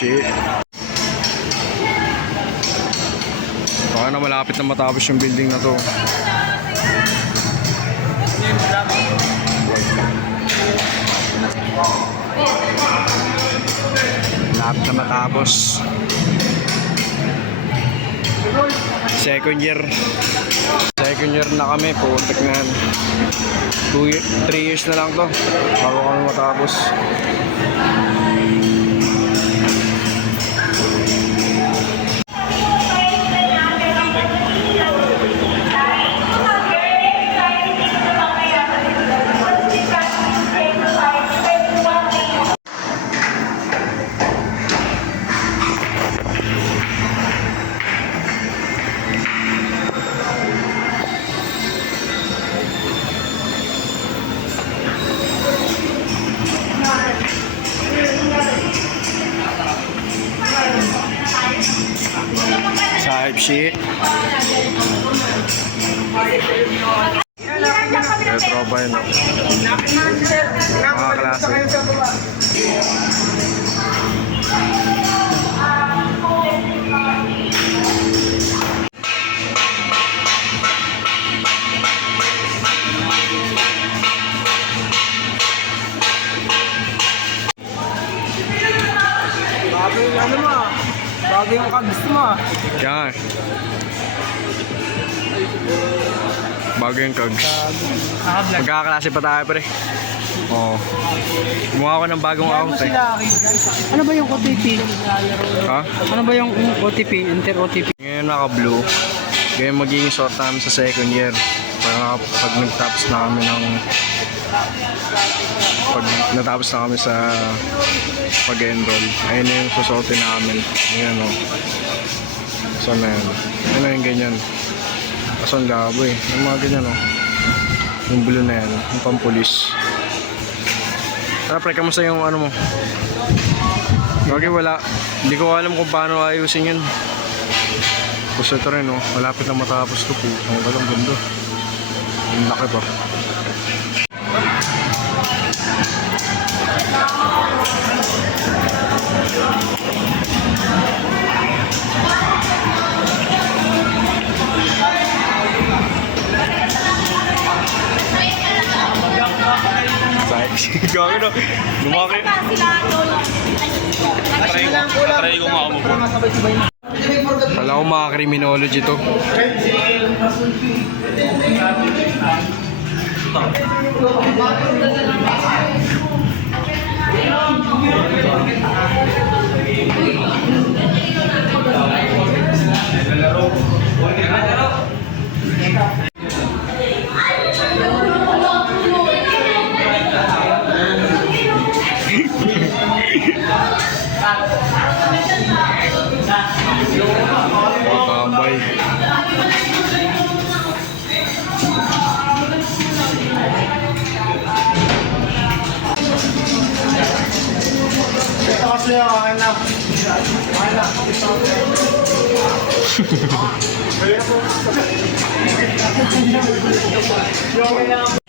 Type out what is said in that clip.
shit. Baka na malapit na matapos yung building na to. Malapit na matapos. Second year na kami. Putik na yan. 3 years na lang to bago kami matapos. Type shit. Kaya tropa yun. Mga klase. Bago yung gusto mo. Yan. Bago yung cogs. Magkakaklase pa tayo pre. Oo. Gumawa ko ng bagong out eh. Ano ba yung OTP? Ha? Ano ba yung OTP? Inter-OTP? Ngayon naka-blue. Ngayon magiging suot namin sa second year. Para pag nagtapos na kami ng... Pag natapos na kami sa pag-enroll, ayun na yung susuotin namin. Ayan o. So na yan. Ano yung ganyan. Kaso ang labo eh. Yung mga ganyan o. Yung blue na yan. Yung pampulis. Tara pre, kamusta yung ano mo? Okay, wala. Hindi ko alam kung paano ayusin yun. Gusto ito rin o. Malapit na matapos ito po. Ang galang ganda. Ang laki pa. Gawin no. Lumaki. Try ko nga umupo. Wala akong mga criminology to. Tambay. Ito kasi yung akin na. Akin na.